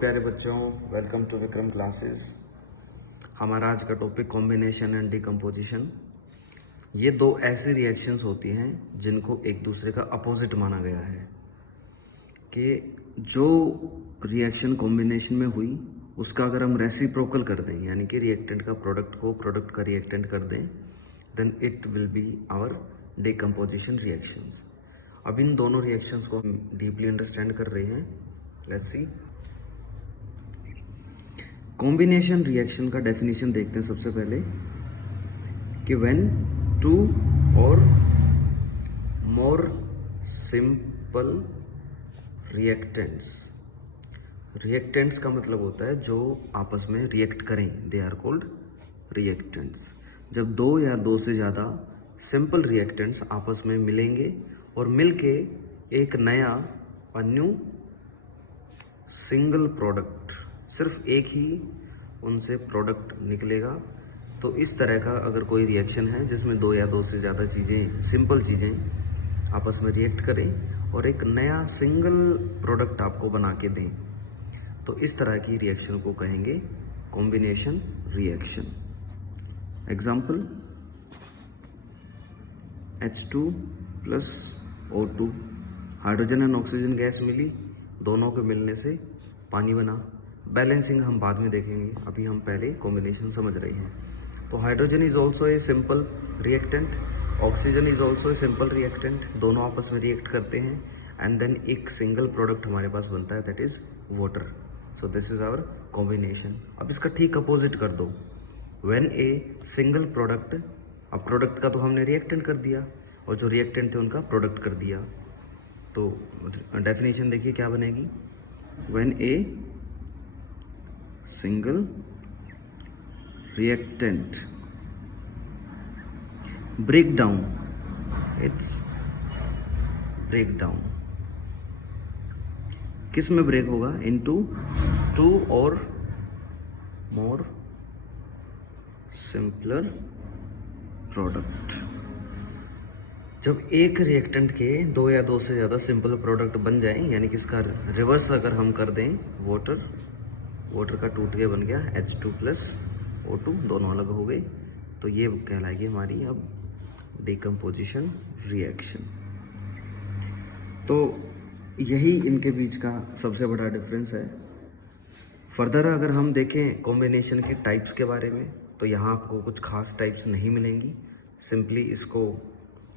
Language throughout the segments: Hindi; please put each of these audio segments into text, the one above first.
प्यारे बच्चों, वेलकम टू विक्रम क्लासेस। हमारा आज का टॉपिक कॉम्बिनेशन एंड डिकम्पोजिशन। ये दो ऐसी रिएक्शंस होती हैं जिनको एक दूसरे का अपोजिट माना गया है कि जो रिएक्शन कॉम्बिनेशन में हुई उसका अगर हम रेसिप्रोकल कर दें, यानी कि रिएक्टेंट का प्रोडक्ट को प्रोडक्ट का रिएक्टेंट कर दें, then it will be our decomposition reactions. अब इन दोनों रिएक्शंस को हम डीपली अंडरस्टैंड कर रहे हैं। Let's see. कॉम्बिनेशन रिएक्शन का डेफिनेशन देखते हैं सबसे पहले कि व्हेन टू और मोर सिंपल रिएक्टेंट्स का मतलब होता है जो आपस में रिएक्ट करें, दे आर कॉल्ड रिएक्टेंट्स। जब दो या दो से ज़्यादा सिंपल रिएक्टेंट्स आपस में मिलेंगे और मिलके एक नया न्यू सिंगल प्रोडक्ट, सिर्फ एक ही उनसे प्रोडक्ट निकलेगा, तो इस तरह का अगर कोई रिएक्शन है जिसमें दो या दो से ज़्यादा चीज़ें, सिंपल चीज़ें आपस में रिएक्ट करें और एक नया सिंगल प्रोडक्ट आपको बना के दें, तो इस तरह की रिएक्शन को कहेंगे combination reaction. Example, H2 plus O2, hydrogen and oxygen gas मिली, दोनों के मिलने से पानी बना। बैलेंसिंग हम बाद में देखेंगे, अभी हम पहले कॉम्बिनेशन समझ रहे हैं। तो hydrogen is also a simple reactant, oxygen is also a simple reactant, दोनों आपस में रिएक्ट करते हैं एंड देन एक सिंगल प्रोडक्ट हमारे पास बनता है, that is water. So this is our combination. अब इसका ठीक अपोजिट कर दो, व्हेन ए सिंगल प्रोडक्ट, अब प्रोडक्ट का तो हमने रिएक्टेंट कर दिया और जो रिएक्टेंट थे उनका प्रोडक्ट कर दिया, तो डेफिनेशन देखिए क्या बनेगी। When a single reactant break down, it's break down, किस में ब्रेक होगा? इनटू टू और मोर सिंपलर प्रोडक्ट। जब एक रिएक्टेंट के दो या दो से ज़्यादा सिंपल प्रोडक्ट बन जाएं, यानी कि इसका रिवर्स अगर हम कर दें, वाटर का टूट के बन गया H2 प्लस O2, दोनों अलग हो गए, तो ये कहलाएगी हमारी अब डिकम्पोजिशन रिएक्शन। तो यही इनके बीच का सबसे बड़ा डिफरेंस है। फर्दर अगर हम देखें कॉम्बिनेशन के टाइप्स के बारे में, तो यहाँ आपको कुछ खास टाइप्स नहीं मिलेंगी। सिंपली इसको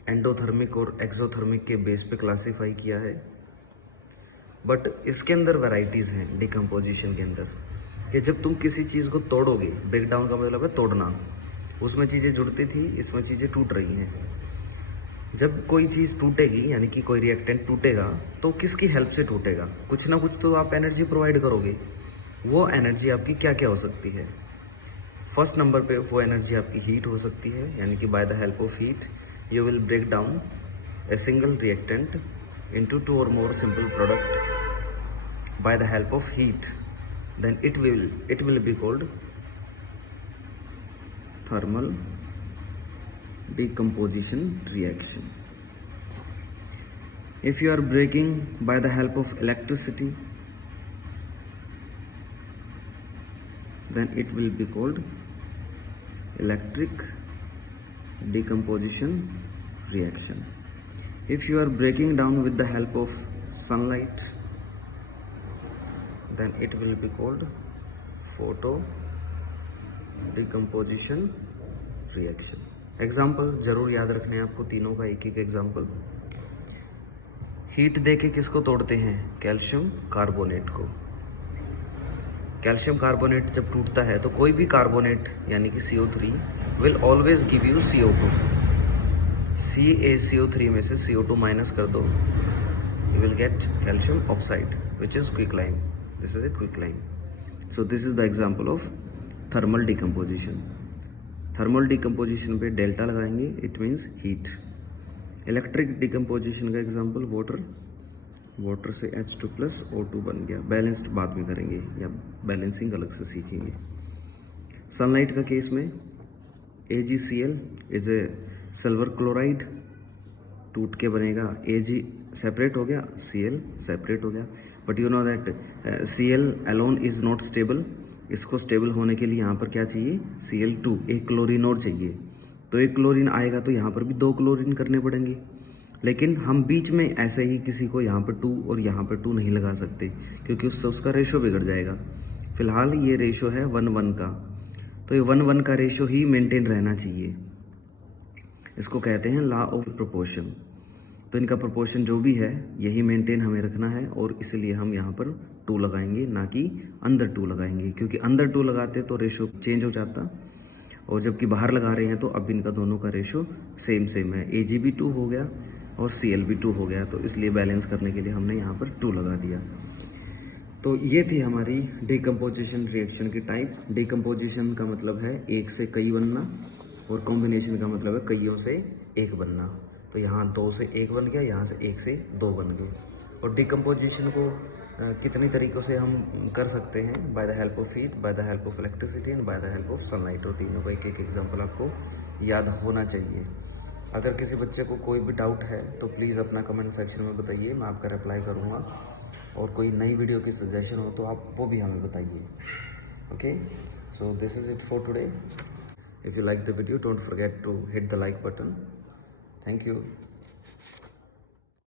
एंडोथर्मिक और एक्सोथर्मिक के बेस पे क्लासीफाई किया है, बट इसके अंदर वैरायटीज़ हैं डिकम्पोजिशन के अंदर, कि जब तुम किसी चीज़ को तोड़ोगे, ब्रेक डाउन का मतलब है तोड़ना, उसमें चीज़ें जुड़ती थी, इसमें चीज़ें टूट रही हैं। जब कोई चीज़ टूटेगी, यानी कि कोई रिएक्टेंट टूटेगा, तो किसकी हेल्प से टूटेगा? कुछ ना कुछ तो आप एनर्जी प्रोवाइड करोगे। वो एनर्जी आपकी क्या क्या हो सकती है? फर्स्ट नंबर पे वो एनर्जी आपकी हीट हो सकती है, यानी कि by the help of heat you will break down a single reactant into two or more simple product by the help of heat, then it will be called thermal decomposition reaction. If you are breaking by the help of electricity, then it will be called electric decomposition reaction. If you are breaking down with the help of sunlight, then it will be called photo decomposition reaction. Example जरूर याद रखने हैं आपको, तीनों का एक एक एग्जाम्पल। हीट देके किसको तोड़ते हैं? कैल्शियम कार्बोनेट को। कैल्शियम कार्बोनेट जब टूटता है तो कोई भी कार्बोनेट यानी कि CO3 will always give you CO2। CaCO3 में से CO2 माइनस कर दो, you will get calcium oxide which is quicklime. This is a quicklime. So this is the example of thermal decomposition. Thermal decomposition पे डेल्टा लगाएंगे, it means heat. Electric decomposition का एग्जाम्पल वाटर से H2 प्लस O2 बन गया। बैलेंस्ड बाद में करेंगे या बैलेंसिंग अलग से सीखेंगे। सनलाइट का केस में AgCl is a silver chloride, टूट के बनेगा सेपरेट हो गया, Cl सेपरेट हो गया, but you know that Cl alone is not stable. इसको स्टेबल होने के लिए यहाँ पर क्या चाहिए, Cl2, एक क्लोरीन और चाहिए। तो एक क्लोरीन आएगा तो यहाँ पर भी 2 क्लोरीन करने पड़ेंगे, लेकिन हम बीच में ऐसे ही किसी को यहाँ पर 2 और यहाँ पर 2 नहीं लगा सकते, क्योंकि उससे उसका रेशो बिगड़ जाएगा। फिलहाल ये रेशो है 1:1 का, तो ये 1:1 का रेशो ही मेंटेन रहना चाहिए। इसको कहते हैं लॉ ऑफ प्रोपोर्शन। तो इनका प्रोपोर्शन जो भी है यही मेंटेन हमें रखना है, और इसलिए हम यहाँ पर 2 लगाएंगे, ना कि अंदर 2 लगाएंगे, क्योंकि अंदर 2 लगाते तो रेशो चेंज हो जाता, और जबकि बाहर लगा रहे हैं तो अब इनका दोनों का रेशो सेम है। Ag भी 2 हो गया और Cl भी 2 हो गया, तो इसलिए बैलेंस करने के लिए हमने यहाँ पर 2 लगा दिया। तो ये थी हमारी डिकम्पोजिशन रिएक्शन की टाइप। डिकम्पोजिशन का मतलब है एक से कई बनना, और कॉम्बिनेशन का मतलब है कईयों से एक बनना। तो यहाँ 2 से 1 बन गया, यहाँ से 1 से 2 बन गए। और डिकम्पोजिशन को कितने तरीक़ों से हम कर सकते हैं, by the help of heat, by the help of electricity and by the help of sunlight. और तीनों का एक एक एग्जाम्पल आपको याद होना चाहिए। अगर किसी बच्चे को कोई भी डाउट है तो प्लीज़ अपना कमेंट सेक्शन में बताइए, मैं आपका रिप्लाई करूँगा। और कोई नई वीडियो की सजेशन हो तो आप वो भी हमें बताइए। Okay, so this is it for today. If you like the video, don't forget to hit the like button. Thank you.